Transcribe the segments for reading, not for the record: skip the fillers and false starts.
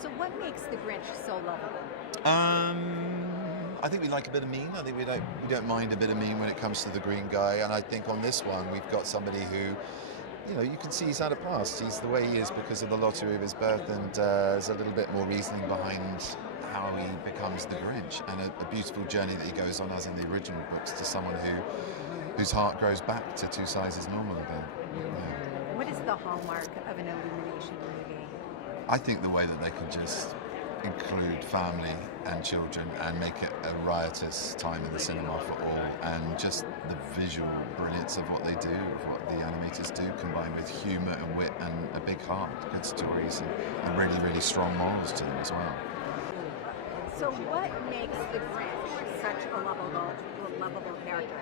So what makes the Grinch so lovable? I think we like a bit of mean. I think we don't mind a bit of mean when it comes to the green guy. And I think on this one, we've got somebody who, you can see he's had a past. He's the way he is because of the lottery of his birth, and there's a little bit more reasoning behind how he becomes the Grinch, and a beautiful journey that he goes on, as in the original books, to someone whose heart grows back to two sizes normal again. Yeah. What is the hallmark of an Illumination movie? I think the way that they can just include family and children and make it a riotous time in the cinema for all, and just the visual brilliance of what they do, of what the animators do, combined with humour and wit and a big heart, good stories, and really, really strong morals to them as well. So what makes the Grinch such a lovable character?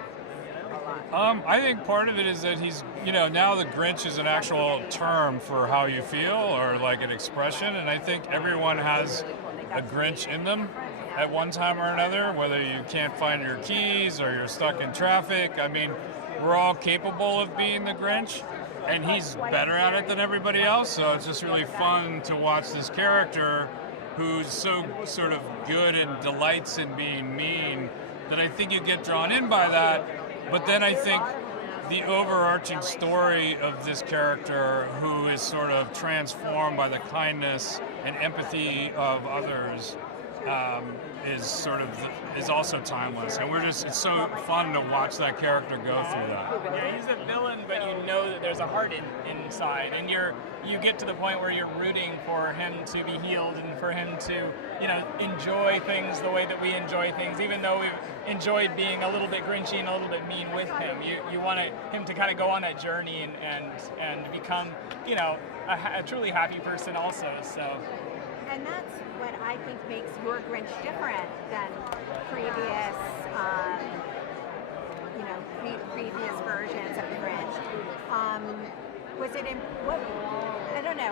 I think part of it is that he's, now the Grinch is an actual term for how you feel, or like an expression, and I think everyone has a Grinch in them at one time or another, whether you can't find your keys or you're stuck in traffic. I mean, we're all capable of being the Grinch, and he's better at it than everybody else, so it's just really fun to watch this character who's so sort of good and delights in being mean that I think you get drawn in by that. But then I think the overarching story of this character, who is sort of transformed by the kindness and empathy of others, is also timeless, and it's so fun to watch that character go through that. Yeah, he's a villain, but you know that there's a heart inside, and you get to the point where you're rooting for him to be healed and for him to, enjoy things the way that we enjoy things, even though we've enjoyed being a little bit grinchy and a little bit mean with him. You want him to kind of go on that journey and become, a truly happy person also. So. And that's what I think makes your Grinch different than previous, previous versions of the Grinch.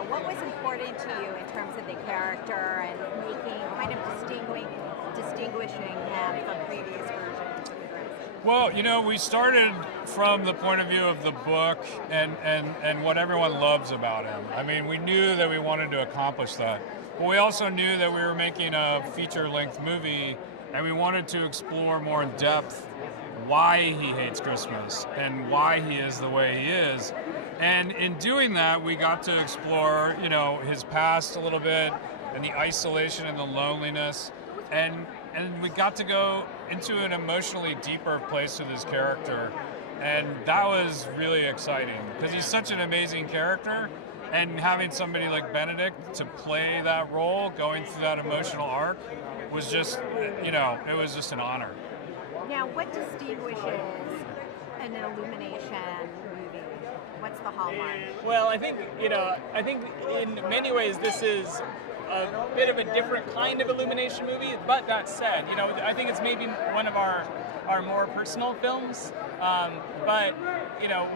What was important to you in terms of the character and distinguishing him from previous versions of the Grinch? Well, we started from the point of view of the book and what everyone loves about him. I mean, we knew that we wanted to accomplish that. But we also knew that we were making a feature-length movie, and we wanted to explore more in depth why he hates Christmas and why he is the way he is. And in doing that, we got to explore, his past a little bit, and the isolation and the loneliness, and we got to go into an emotionally deeper place with his character, and that was really exciting because he's such an amazing character. And having somebody like Benedict to play that role, going through that emotional arc, was just, it was just an honor. Now, what distinguishes an Illumination movie? What's the hallmark? Well, I think in many ways this is a bit of a different kind of Illumination movie. But that said, I think it's maybe one of our more personal films. But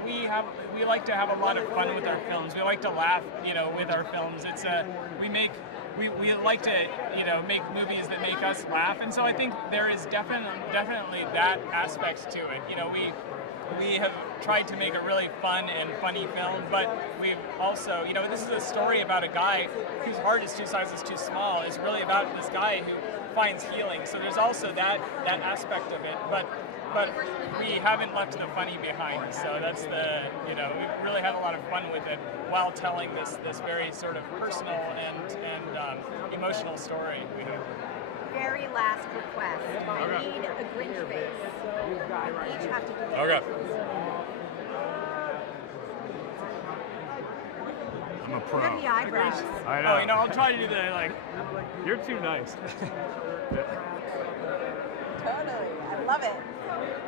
we like to have a lot of fun with our films. We like to laugh, with our films. We like to, make movies that make us laugh, and so I think there is definitely that aspect to it. We have tried to make a really fun and funny film, but we've also, this is a story about a guy whose heart is two sizes too small. It's really about this guy who finds healing. So there's also that aspect of it, but we haven't left the funny behind. So that's we really had a lot of fun with it while telling this very sort of personal and emotional story. Very last request. I need a Grinch face. You each have to do this. Okay. I'm a pro. You have the eyebrows. I know. I'll try to do that. You're too nice. Totally. I love it.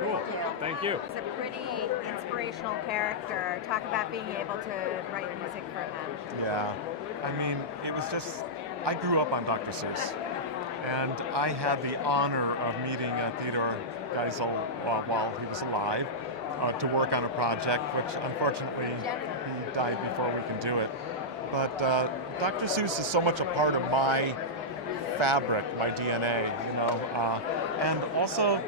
Cool. Thank you. He's a pretty inspirational character. Talk about being able to write music for him. Yeah. I mean, it was just, I grew up on Dr. Seuss. And I had the honor of meeting Theodore Geisel while he was alive to work on a project, which unfortunately he died before we can do it. But Dr. Seuss is so much a part of my fabric, my DNA, and also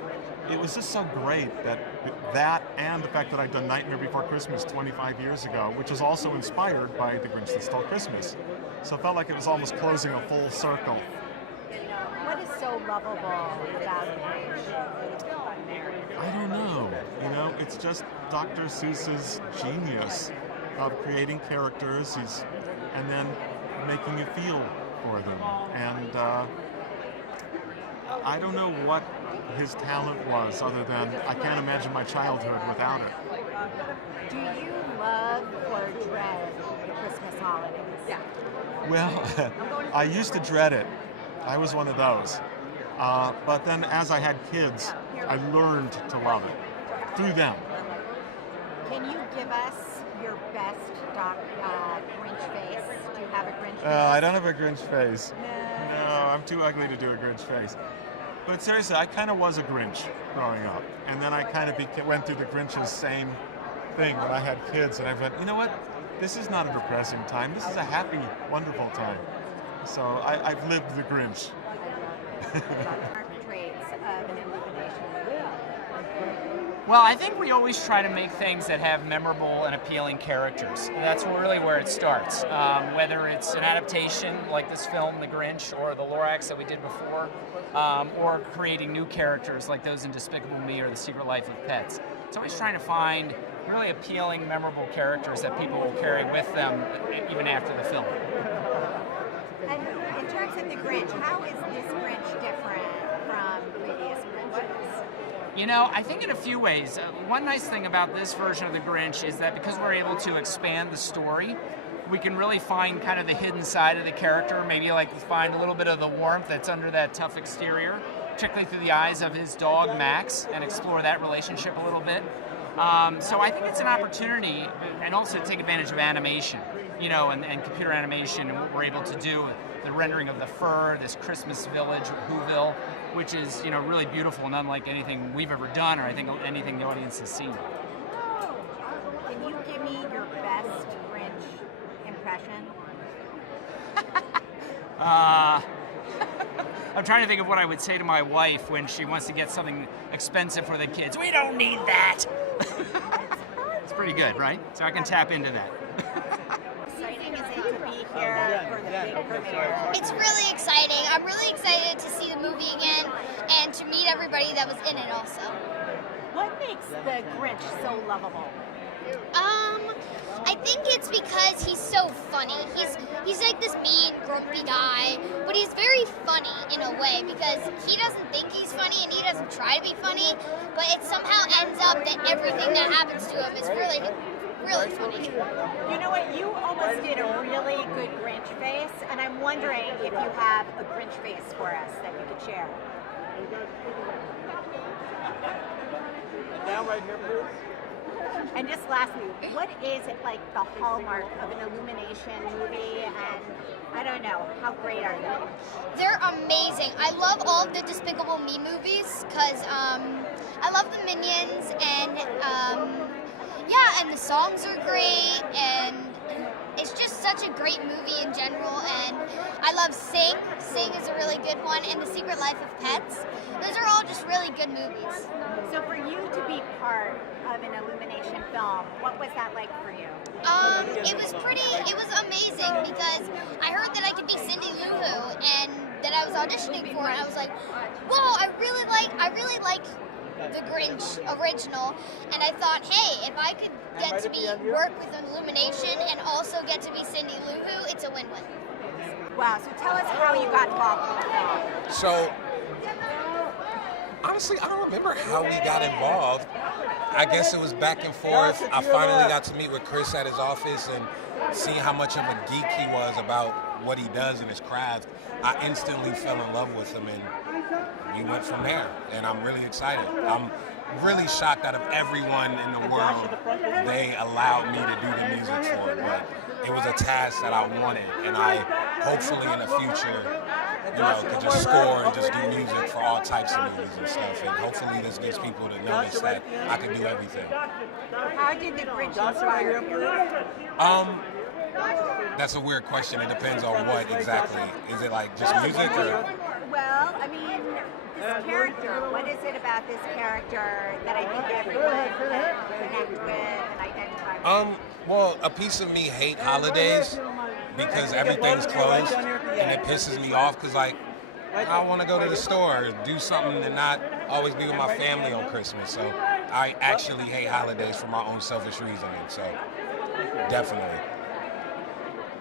it was just so great that and the fact that I'd done Nightmare Before Christmas 25 years ago, which is also inspired by The Grinch That Stole Christmas. So it felt like it was almost closing a full circle. What is so lovable about the Grinch? I don't know. It's just Dr. Seuss's genius of creating characters and then making you feel for them. And I don't know what his talent was other than I can't imagine my childhood without it. Do you love or dread the Christmas holidays? Yeah. Well, I used to dread it. I was one of those. But then as I had kids, I learned to love it through them. Can you give us your best Grinch face? Do you have a Grinch face? I don't have a Grinch face. No. No, I'm too ugly to do a Grinch face. But seriously, I kind of was a Grinch growing up. And then I kind of went through the Grinch's same thing when I had kids. And I went, you know what? This is not a depressing time. This is a happy, wonderful time. So I've lived the Grinch. Traits of an Illumination movie. Well, I think we always try to make things that have memorable and appealing characters. That's really where it starts. Whether it's an adaptation like this film, The Grinch, or the Lorax that we did before, or creating new characters like those in Despicable Me or The Secret Life of Pets. It's always trying to find really appealing, memorable characters that people will carry with them even after the film. And in terms of The Grinch, how is this Grinch different from previous Grinches? I think in a few ways. One nice thing about this version of The Grinch is that because we're able to expand the story, we can really find kind of the hidden side of the character, maybe like find a little bit of the warmth that's under that tough exterior, particularly through the eyes of his dog, Max, and explore that relationship a little bit. So I think it's an opportunity, and also to take advantage of animation, and computer animation, and what we're able to do, the rendering of the fur, this Christmas village, Who-ville, which is, really beautiful and unlike anything we've ever done, or I think anything the audience has seen. Can you give me your best Grinch impression? I'm trying to think of what I would say to my wife when she wants to get something expensive for the kids. We don't need that. It's pretty good, right? So I can tap into that. Exciting is it to be here for the big premiere? It's really exciting. I'm really excited to see the movie again and to meet everybody that was in it also. What makes the Grinch so lovable? I think it's because he's so funny. He's like this mean, grumpy guy, but he's very funny in a way because he doesn't think he's funny and he doesn't try to be funny, but it somehow ends up that everything that happens to him is really, really funny. You know what? You almost did a really good Grinch face, and I'm wondering if you have a Grinch face for us that you could share. Down right here, please. And just lastly, what is it like the hallmark of an Illumination movie, and I don't know, how great are they? They're amazing. I love all of the Despicable Me movies because I love the Minions and and the songs are great and it's just such a great movie in general, and I love Sing. Sing is a really good one, and The Secret Life of Pets. Those are all just really good movies. So for you to be part of an Illumination film, what was that like for you? It was amazing because I heard that I could be Cindy Lou Who and that I was auditioning for it. I was like, whoa, I really like the Grinch original, and I thought, hey, if I could get to work with Illumination and also get to be Cindy Lou Who, it's a win-win. Wow, so tell us how you got involved with the film. So, honestly, I don't remember how we got involved. I guess it was back and forth. I finally got to meet with Chris at his office and see how much of a geek he was about what he does in his craft. I instantly fell in love with him, and we went from there. And I'm really excited. I'm really shocked out of everyone in the world they allowed me to do the music for, but it was a task that I wanted, and I hopefully in the future could just score and just do music for all types of movies and stuff, and hopefully this gives people to notice that I can do everything. How did the Grinch inspire you? That's a weird question. It depends on what exactly. Is it like just music or? Well, I mean, this character, what is it about this character that I think everyone can connect with and identify with? Well, a piece of me hate holidays, because everything's closed and it pisses me off because like I want to go to the store, do something and not always be with my family on Christmas. So I actually hate holidays for my own selfish reasoning. So definitely.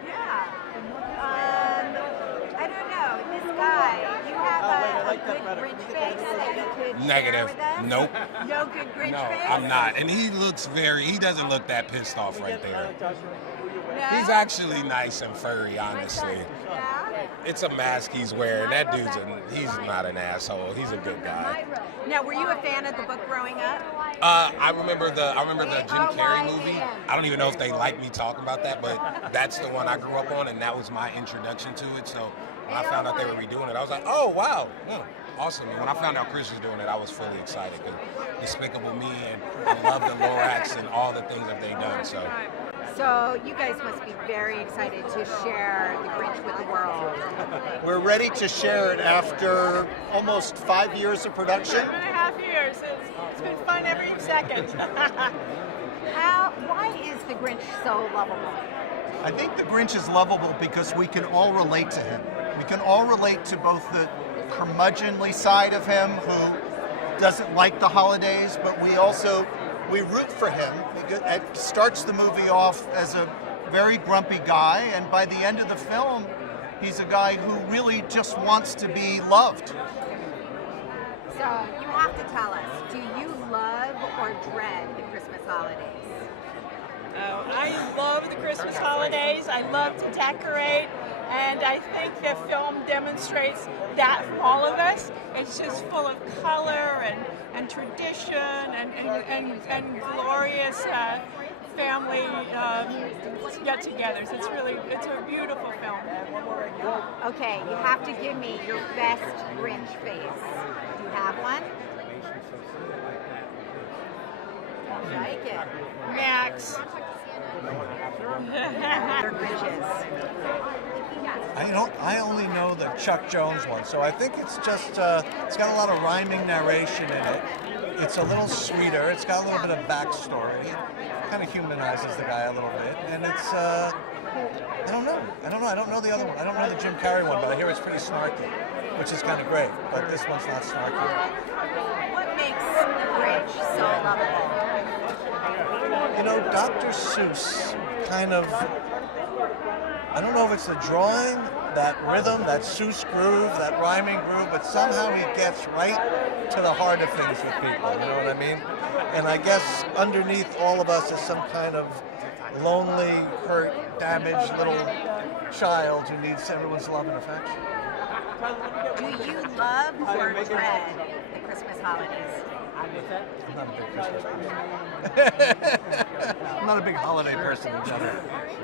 Yeah. I don't know. This guy, you have a good Grinch face that you could Negative. share with us? Nope. No good Grinch No, face? I'm not. And he doesn't look that pissed off right there. No? He's actually nice and furry, honestly. Yeah? It's a mask he's wearing. That dude's he's not an asshole. He's a good guy. Now, were you a fan of the book growing up? I remember the Jim Carrey movie. I don't even know if they like me talking about that, but that's the one I grew up on, and that was my introduction to it. So when I found out they were redoing it, I was like, oh wow, yeah, awesome. And when I found out Chris was doing it, I was fully excited because Despicable Me and I love the Lorax and all the things that they've done. So you guys must be very excited to share the Grinch with the world. We're ready to share it after almost 5 years of production. 7.5 years. It's been fun every second. Why is the Grinch so lovable? I think the Grinch is lovable because we can all relate to him. We can all relate to both the curmudgeonly side of him who doesn't like the holidays, but we root for him. It starts the movie off as a very grumpy guy, and by the end of the film, he's a guy who really just wants to be loved. So you have to tell us, do you love or dread the Christmas holidays? I love the Christmas holidays. I love to decorate, and I think the film demonstrates that for all of us. It's just full of color and tradition and glorious family get-togethers. It's a beautiful film. Okay, you have to give me your best Grinch face. Do you have one? I like it. Max. Other Grinches. I only know the Chuck Jones one, so I think it's just it's got a lot of rhyming narration in it. It's a little sweeter. It's got a little bit of backstory. It kind of humanizes the guy a little bit, and it's I don't know. I don't know the other one. I don't know the Jim Carrey one, but I hear it's pretty snarky, which is kind of great. But this one's not snarky. What makes the Grinch so lovable? You know, Dr. Seuss kind of, I don't know if it's the drawing, that rhythm, that Seuss groove, that rhyming groove, but somehow he gets right to the heart of things with people, you know what I mean? And I guess underneath all of us is some kind of lonely, hurt, damaged little child who needs everyone's love and affection. Do you love or dread the Christmas holidays? I'm not a big Christmas person. I'm not a big holiday person in general.